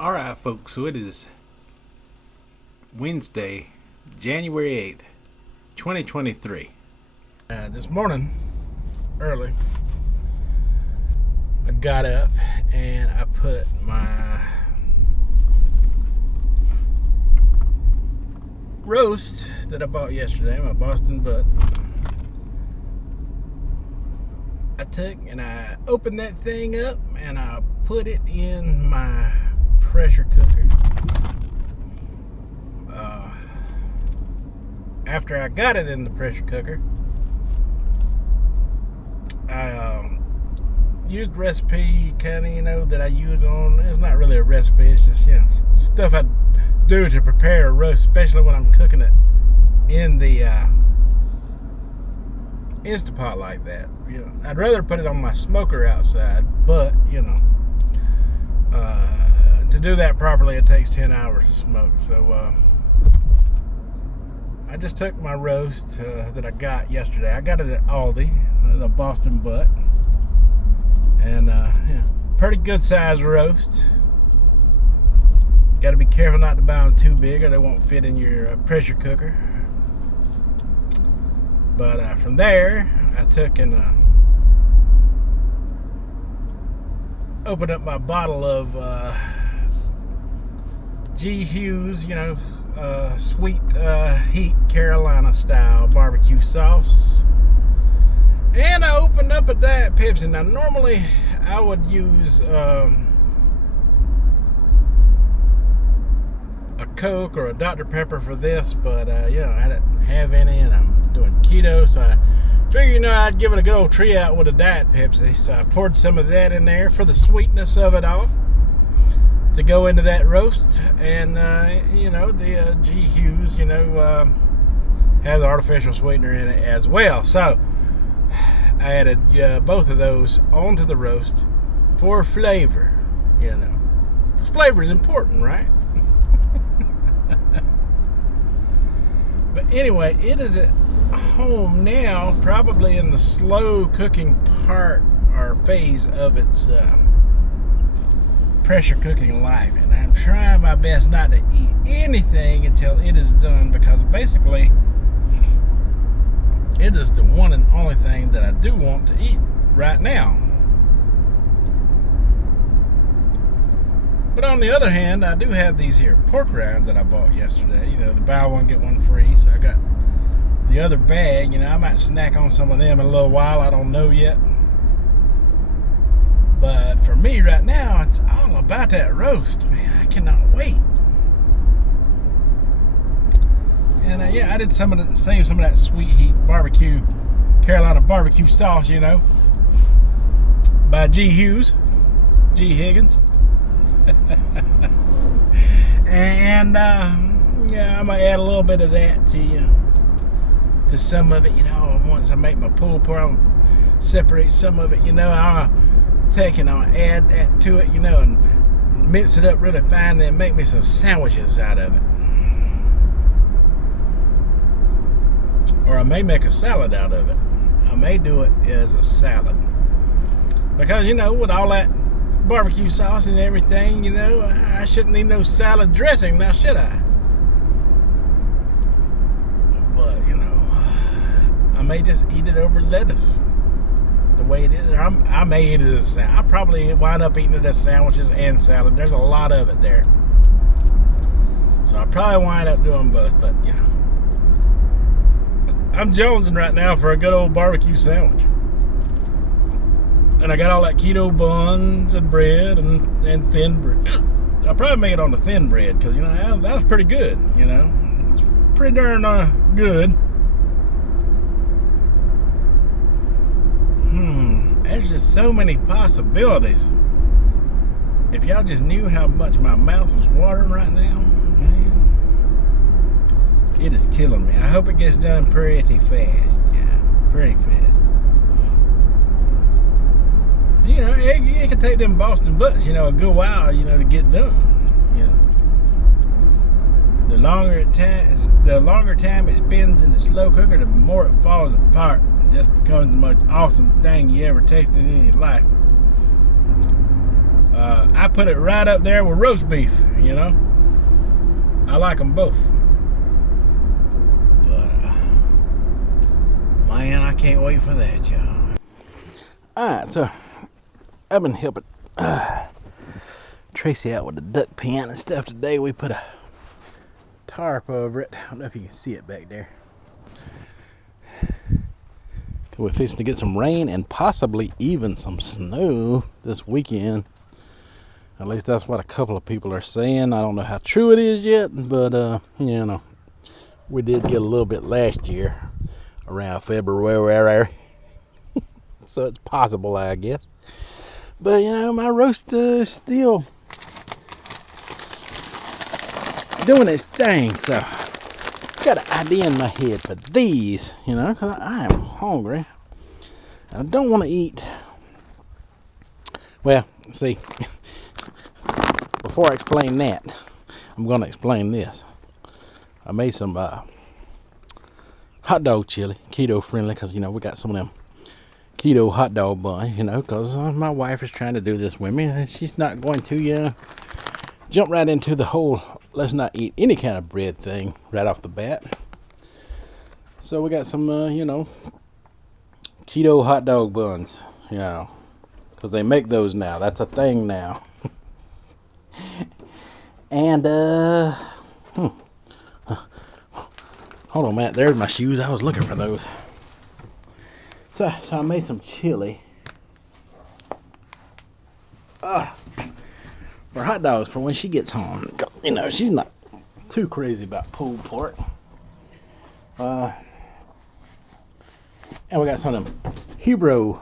Alright, folks, so it is Wednesday, January 8th, 2023. This morning, early, I got up and I put my roast that I bought yesterday, my Boston butt. I took and I opened that thing up and I put it in my pressure cooker. After I got it in the pressure cooker, I used recipe kind of, that I use on. It's not really a recipe. It's just stuff I do to prepare a roast, especially when I'm cooking it in the Instapot like that. I'd rather put it on my smoker outside, but to do that properly, it takes 10 hours to smoke. So I just took my roast that I got yesterday. I got it at Aldi, the Boston butt, and pretty good size roast. Got to be careful not to buy them too big, or they won't fit in your pressure cooker. But from there, I took and opened up my bottle of G. Hughes, sweet heat Carolina style barbecue sauce. And I opened up a Diet Pepsi. Now, normally I would use a Coke or a Dr. Pepper for this, but I didn't have any, and I'm doing keto, so I figured I'd give it a good old try out with a Diet Pepsi. So I poured some of that in there for the sweetness of it all to go into that roast. And the G. Hughes has artificial sweetener in it as well, so I added both of those onto the roast for flavor. Because flavor is important, right? But anyway, it is at home now, probably in the slow cooking part or phase of its pressure cooking life, and I'm trying my best not to eat anything until it is done, because basically it is the one and only thing that I do want to eat right now. But on the other hand, I do have these here pork rinds that I bought yesterday. The buy one get one free. So I got the other bag. I might snack on some of them in a little while. I don't know yet. But for me right now, it's all about that roast, man. I cannot wait. And I did save some of that sweet heat barbecue, Carolina barbecue sauce, by G. Hughes, G. Higgins. And I'm gonna add a little bit of that to some of it. Once I make my pulled pork, I'll separate some of it. I'll take and I'll add that to it. And mince it up really fine, and make me some sandwiches out of it. Or I may make a salad out of it. I may do it as a salad, because with all that barbecue sauce and everything, I shouldn't need no salad dressing now, should I? But I may just eat it over lettuce the way it is. I may eat it as a sandwich. I'll probably wind up eating it as sandwiches and salad. There's a lot of it there, so I'll probably wind up doing both. But I'm jonesing right now for a good old barbecue sandwich. And I got all that keto buns and bread and thin bread. I'll probably make it on the thin bread, because that was pretty good. It's pretty darn good. There's just so many possibilities. If y'all just knew how much my mouth was watering right now, man, it is killing me. I hope it gets done pretty fast. Pretty fast. It can take them Boston butts, a good while, to get done. The longer time it spends in the slow cooker, the more it falls apart. It just becomes the most awesome thing you ever tasted in your life. I put it right up there with roast beef, you know. I like them both. But, man, I can't wait for that, y'all. Alright, so I've been helping Tracy out with the duck pen and stuff today. We put a tarp over it. I don't know if you can see it back there. We're fixing to get some rain and possibly even some snow this weekend. At least that's what a couple of people are saying. I don't know how true it is yet, but you know, we did get a little bit last year around February. So it's possible, I guess. But you know, my roast is still doing its thing, so got an idea in my head for these, you know, because I am hungry. I don't want to eat. Well, see, before I explain that, I'm going to explain this. I made some hot dog chili, keto friendly, because, you know, we got some of them keto hot dog buns, you know, because my wife is trying to do this with me, and she's not going to jump right into the whole let's not eat any kind of bread thing right off the bat. So we got some, you know, keto hot dog buns, you know, because they make those now. That's a thing now. And, hold on, Matt. There's my shoes. I was looking for those. So I made some chili. For hot dogs for when she gets home. You know, she's not too crazy about pulled pork. And we got some of them Hebrew,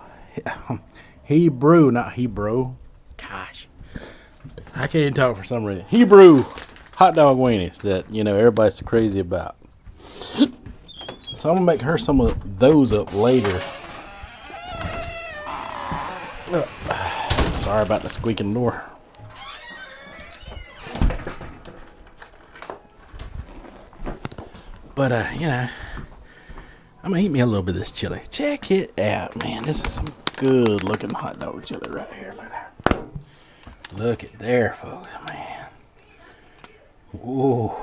not Hebrew. Gosh, I can't even talk for some reason. Hebrew hot dog weenies that, you know, everybody's so crazy about. So I'm gonna make her some of those up later. Sorry about the squeaking door. But, you know, I'm going to eat me a little bit of this chili. Check it out, man. This is some good looking hot dog chili right here. Look at that. Look at there, folks, man. Whoa.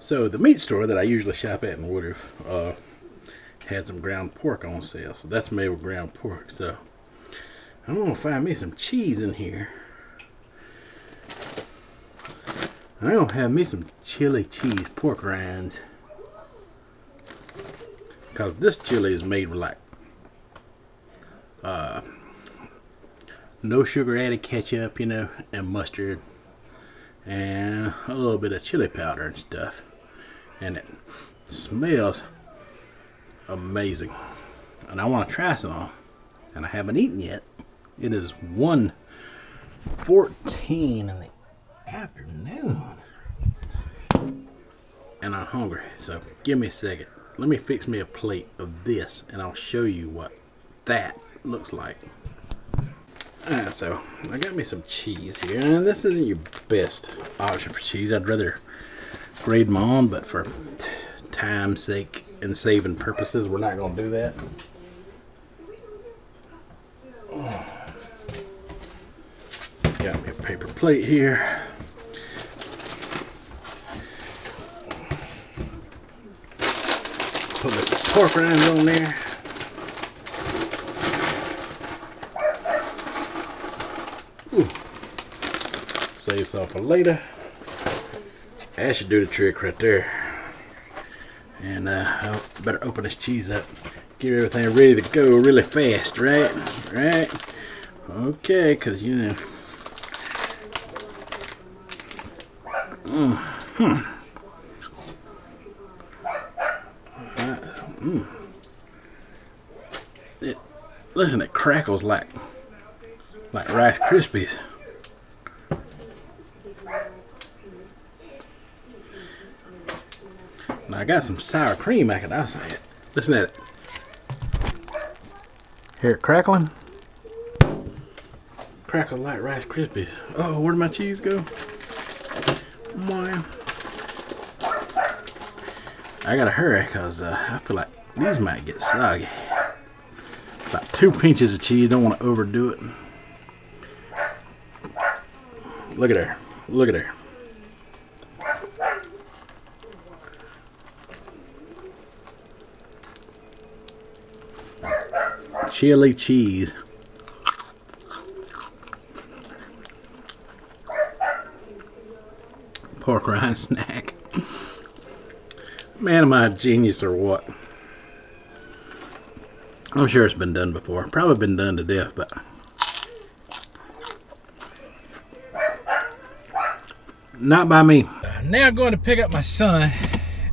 So the meat store that I usually shop at in Woodruff, had some ground pork on sale, so that's made with ground pork. So I'm gonna find me some cheese in here. I'm gonna have me some chili cheese pork rinds, because this chili is made with like no sugar added ketchup, you know, and mustard, and a little bit of chili powder and stuff, and it smells amazing, and I want to try some, and I haven't eaten yet. It is 1:14 in the afternoon, and I'm hungry. So give me a second. Let me fix me a plate of this, and I'll show you what that looks like. Alright, so I got me some cheese here, and this isn't your best option for cheese. I'd rather grade my own, but for time's sake and saving purposes, we're not going to do that. Got me a paper plate here. Put some pork rinds on there. Ooh. Save some for later. That should do the trick right there. And I better open this cheese up. Get everything ready to go really fast, right? Right? Okay, because, you know. Listen, it crackles like Rice Krispies. Now I got some sour cream I can also add. Listen at it. Hear it crackling? Crackle like Rice Krispies. Oh, where did my cheese go? Man. I gotta hurry because I feel like these might get soggy. About 2 pinches of cheese. Don't want to overdo it. Look at her. Look at her. Chili cheese. Pork rind snack. Man, am I a genius or what? I'm sure it's been done before. Probably been done to death, but not by me. Now I'm going to pick up my son,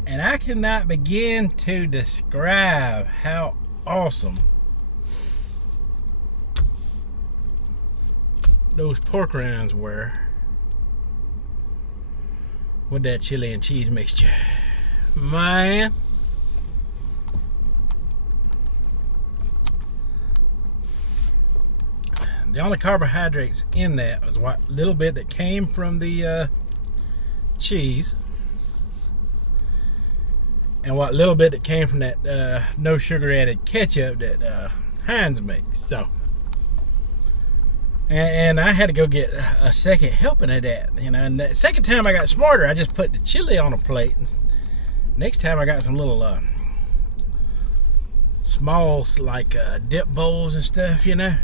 and I cannot begin to describe how awesome those pork rinds were with that chili and cheese mixture. Man. The only carbohydrates in that was what little bit that came from the cheese, and what little bit that came from that no sugar added ketchup that Heinz makes. So, and I had to go get a second helping of that, you know. And the second time I got smarter, I just put the chili on a plate. Next time I got some little small like dip bowls and stuff, you know.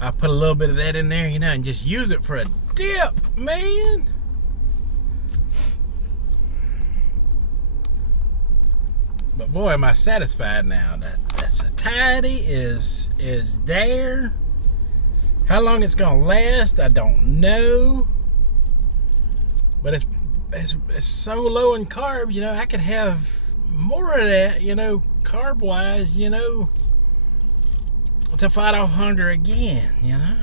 I put a little bit of that in there, you know, and just use it for a dip, man. But boy, am I satisfied now. That satiety is there. How long it's gonna last, I don't know. But it's so low in carbs, you know. I could have more of that, you know, carb-wise, you know, to fight off hunger again, you know.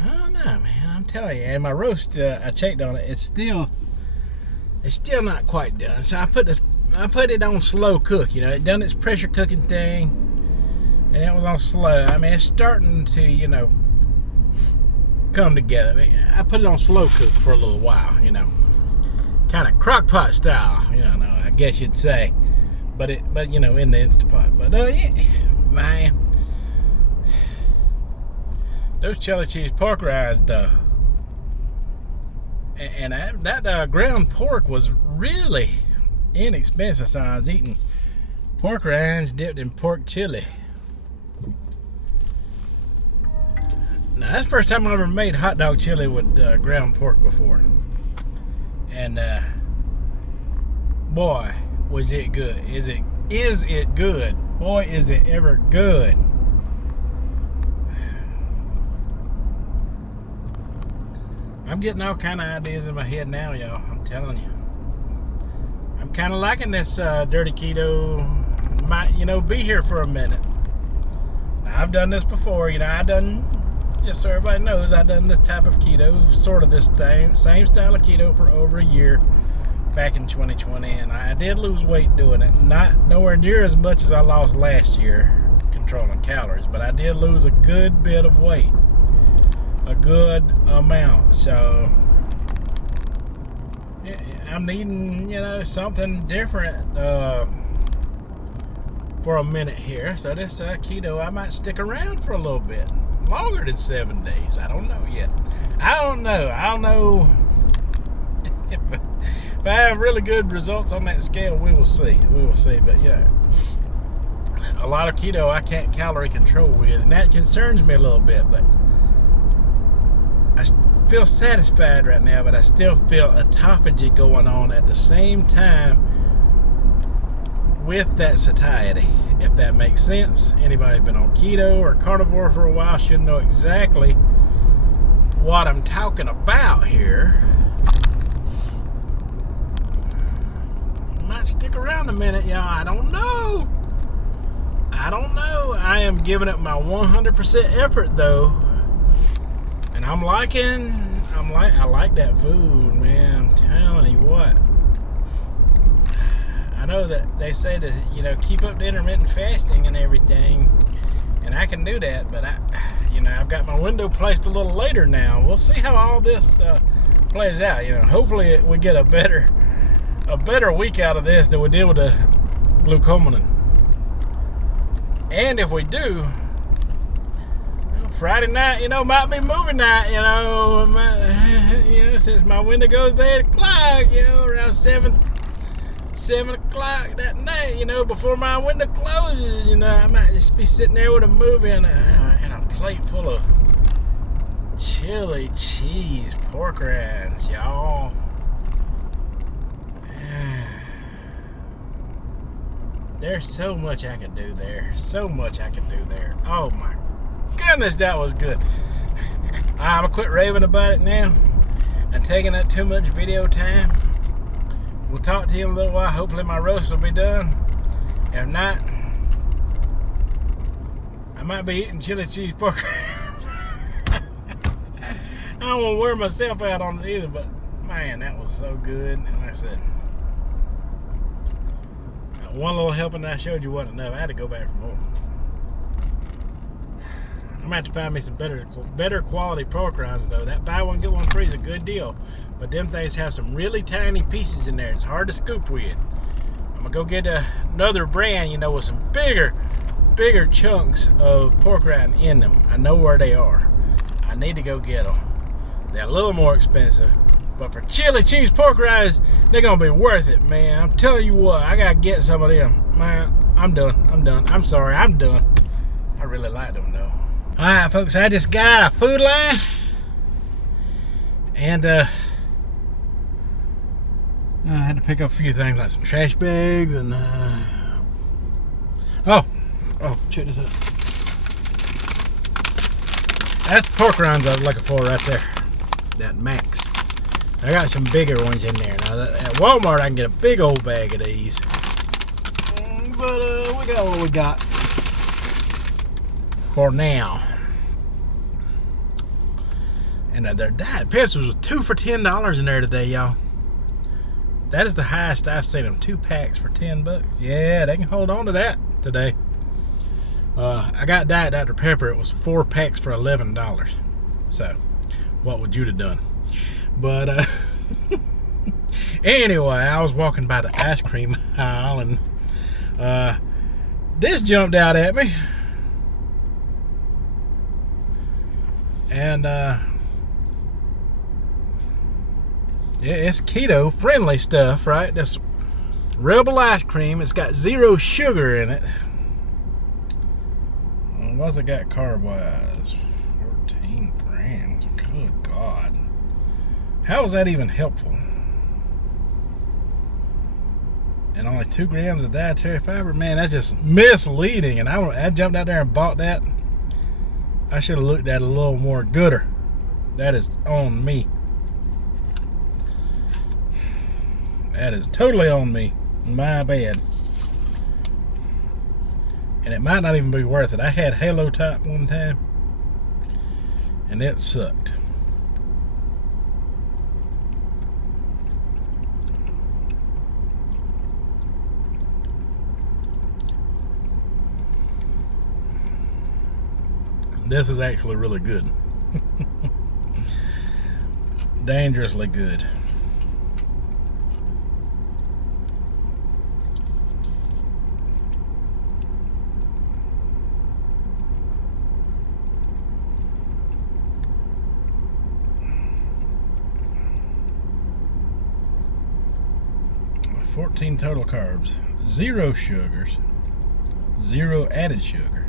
I don't know, man. I'm telling you. And my roast, I checked on it. It's still not quite done. So I put it on slow cook. You know, it done its pressure cooking thing, and it was on slow. I mean, it's starting to, you know, come together. I mean, I put it on slow cook for a little while. You know, kind of crock pot style. You know, I guess you'd say. But you know, in the Instapot. But yeah, man, those chili cheese pork rinds though, and that ground pork was really inexpensive. So I was eating pork rinds dipped in pork chili. Now that's the first time I ever made hot dog chili with ground pork before, and boy, was it good. Is it good? Boy, is it ever good. I'm getting all kind of ideas in my head now, y'all. I'm telling you. I'm kind of liking this dirty keto. Might, you know, be here for a minute. Now, I've done this before, you know. Just so everybody knows, I've done this type of keto, sort of this same style of keto for over a year. Back in 2020, and I did lose weight doing it. Not nowhere near as much as I lost last year controlling calories, but I did lose a good bit of weight, a good amount. So I'm needing, you know, something different for a minute here. So this keto, I might stick around for a little bit longer than 7 days. I don't know yet. I'll know if I have really good results on that scale. We will see. But yeah, a lot of keto I can't calorie control with, and that concerns me a little bit. But I feel satisfied right now, but I still feel autophagy going on at the same time with that satiety, if that makes sense. Anybody been on keto or carnivore for a while should know exactly what I'm talking about here. Might stick around a minute, y'all. I don't know. I am giving it my 100% effort though, and I like that food, man. I'm telling you what. I know that they say to, you know, keep up the intermittent fasting and everything, and I can do that, but I've got my window placed a little later now. We'll see how all this plays out. You know, hopefully we get a better a better week out of this than we did with the glucosamine. And if we do, Friday night, might be movie night, since my window goes to 8 o'clock, around 7 o'clock that night, before my window closes, I might just be sitting there with a movie and a plate full of chili cheese pork rinds, y'all. There's so much I could do there. Oh my goodness, that was good. I'm gonna quit raving about it now and taking up too much video time. We'll talk to you in a little while. Hopefully my roast will be done. If not, I might be eating chili cheese pork rinds. I don't want to wear myself out on it either, but man, that was so good. And like I said, that one little helping that I showed you wasn't enough. I had to go back for more. I'm gonna have to find me some better quality pork rinds though. That buy one get one free is a good deal, but them things have some really tiny pieces in there. It's hard to scoop with. I'm gonna go get another brand, with some bigger chunks of pork rind in them. I know where they are. I need to go get them. They're a little more expensive, but for chili cheese pork rinds, they're gonna be worth it, man. I'm telling you what, I gotta get some of them, man. I'm done. I'm sorry, I'm done. I really like them though. All right, folks, I just got out of Food Line, and I had to pick up a few things like some trash bags and oh, check this out. That's the pork rinds I was looking for right there. That Max. I got some bigger ones in there. Now at Walmart I can get a big old bag of these, but we got what we got for now. And their diet pencils was 2 for $10 in there today, y'all. That is the highest I've seen them. 2 packs for $10. Yeah, they can hold on to that today. I got Diet Dr. Pepper. It was 4 packs for $11. So, what would you have done? But anyway, I was walking by the ice cream aisle and this jumped out at me. And yeah, it's keto friendly stuff, right? That's Rebel ice cream. It's got 0 sugar in it. What's it got carb wise? 14 grams. Good God. How is that even helpful? And only 2 grams of dietary fiber? Man, that's just misleading. And I jumped out there and bought that. I should have looked at it a little more gooder. That is on me. That is totally on me. My bad. And it might not even be worth it. I had Halo Top one time, and it sucked. This is actually really good. Dangerously good. $14 total carbs, 0 sugars, 0 added sugar.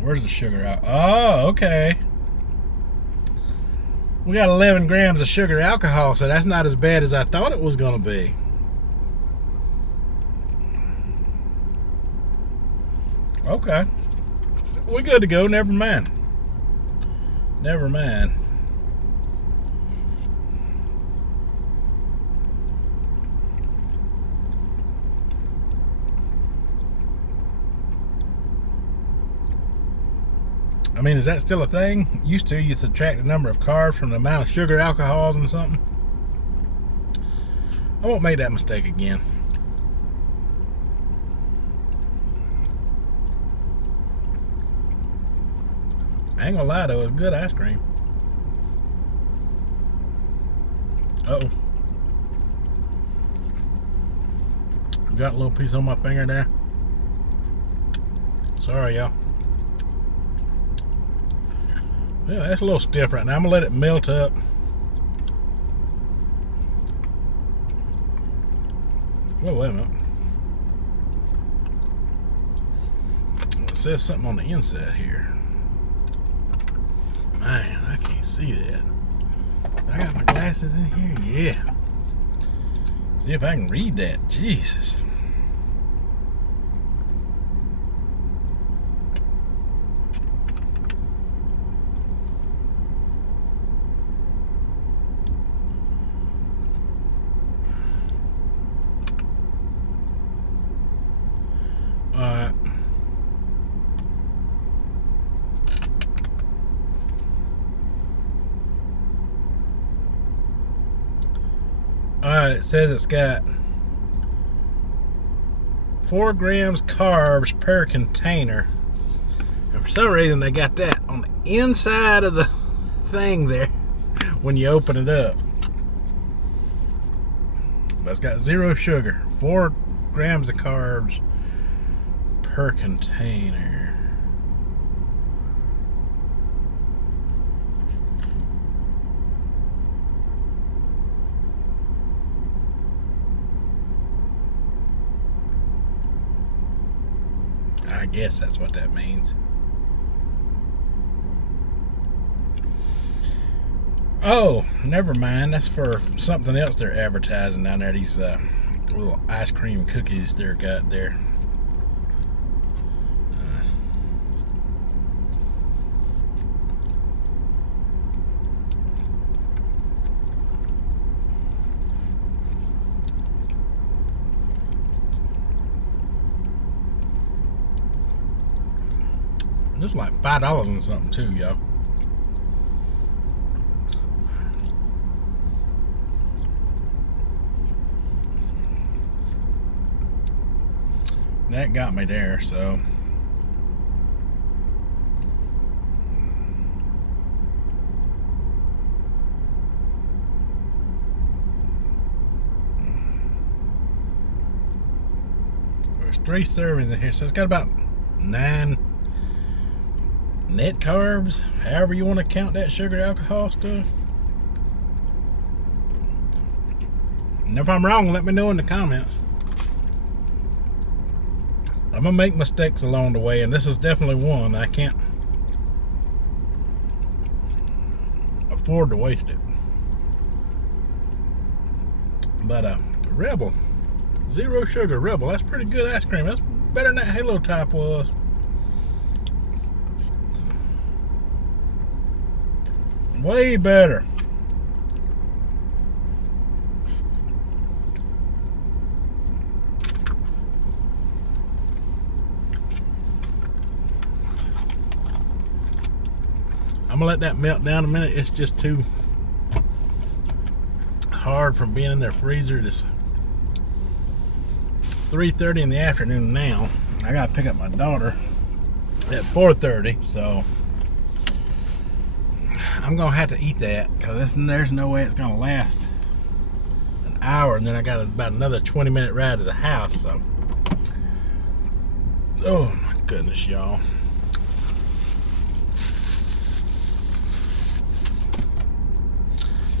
Where's the sugar out? Oh, okay. We got 11 grams of sugar alcohol, so that's not as bad as I thought it was going to be. Okay. We're good to go. Never mind. Never mind. I mean, is that still a thing? Used to, you subtract the number of carbs from the amount of sugar, alcohols, and something. I won't make that mistake again. I ain't gonna lie though, it's good ice cream. Uh-oh. Got a little piece on my finger there. Sorry, y'all. Yeah, that's a little stiff right now. I'm gonna let it melt up. Oh, wait a minute. It says something on the inside here. Man, I can't see that. I got my glasses in here. Yeah. See if I can read that. Jesus. Alright. Alright, it says it's got 4 grams carbs per container. And for some reason they got that on the inside of the thing there when you open it up. But it's got 0 sugar, 4 grams of carbs per container. I guess that's what that means. Oh, never mind. That's for something else they're advertising down there. These little ice cream cookies they're got there. This is like $5 and something too, y'all. That got me there, so there's 3 servings in here, so it's got about 9 net carbs, however you want to count that sugar alcohol stuff. And if I'm wrong, let me know in the comments. I'm gonna make mistakes along the way, and this is definitely one. I can't afford to waste it. But Rebel, 0 sugar Rebel, that's pretty good ice cream. That's better than that Halo Top was. Way better. I'm gonna let that melt down a minute. It's just too hard from being in their freezer. It's 3:30 in the afternoon now. I gotta pick up my daughter at 4:30, so I'm gonna have to eat that because there's no way it's gonna last an hour, and then I got about another 20-minute ride to the house. So, oh my goodness, y'all.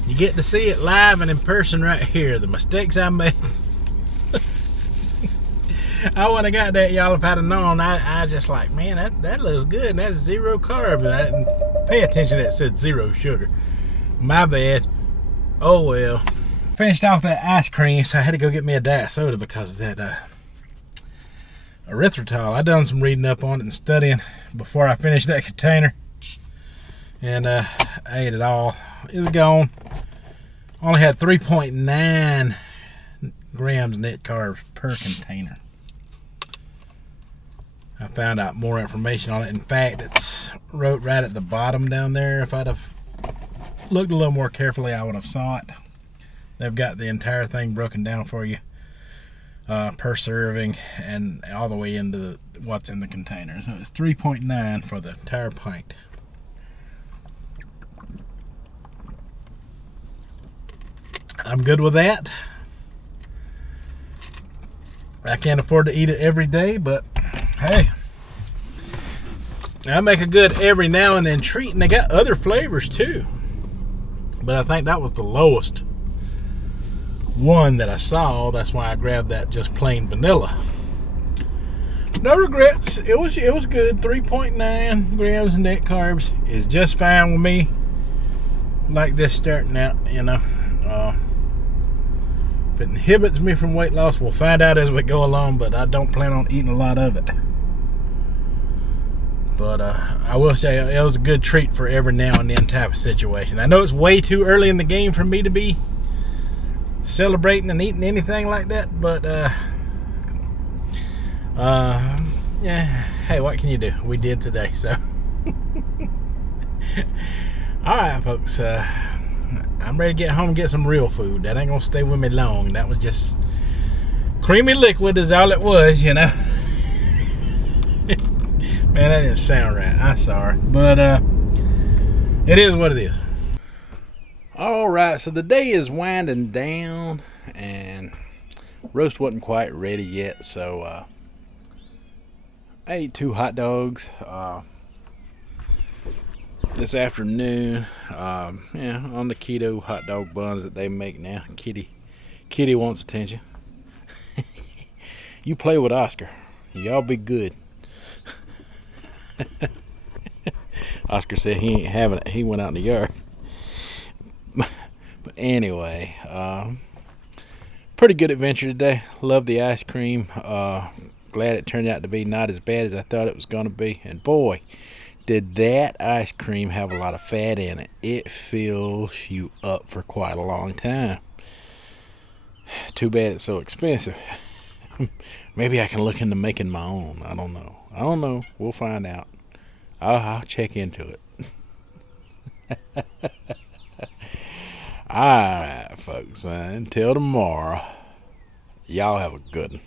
You get to see it live and in person right here. The mistakes I made. I would have got that, y'all, if I'd have known. I just like, man, that looks good. And that's 0 carbs. I didn't pay attention that it said 0 sugar. My bad. Oh well. Finished off that ice cream, so I had to go get me a diet soda because of that erythritol. I done some reading up on it and studying before I finished that container. And I ate it all. It was gone. Only had 3.9 grams net carbs per container. I found out more information on it. In fact, it's wrote right at the bottom down there. If I'd have looked a little more carefully, I would have saw it. They've got the entire thing broken down for you per serving and all the way into what's in the container. So it's 3.9 for the entire pint. I'm good with that. I can't afford to eat it every day, but hey, I make a good every now and then treat, and they got other flavors too. But I think that was the lowest one that I saw. That's why I grabbed that just plain vanilla. No regrets. It was good. 3.9 grams of net carbs is just fine with me. Like this starting out, you know. If it inhibits me from weight loss, we'll find out as we go along, but I don't plan on eating a lot of it. But I will say it was a good treat for every now and then type of situation. I know it's way too early in the game for me to be celebrating and eating anything like that, but yeah, hey, what can you do? We did today, so. All right, folks, I'm ready to get home and get some real food. That ain't gonna stay with me long. That was just creamy liquid is all it was, you know. Man, that didn't sound right. I'm sorry. But it is what it is. All right, so the day is winding down, and roast wasn't quite ready yet, so I ate 2 hot dogs this afternoon. Yeah, on the keto hot dog buns that they make now. Kitty wants attention. You play with Oscar. Y'all be good. Oscar said he ain't having it. He went out in the yard. But anyway, pretty good adventure today. Love the ice cream. Glad it turned out to be not as bad as I thought it was going to be. And boy, did that ice cream have a lot of fat in it. It fills you up for quite a long time. Too bad it's so expensive. Maybe I can look into making my own. I don't know. We'll find out. I'll check into it. All right, folks. Until tomorrow, y'all have a good one.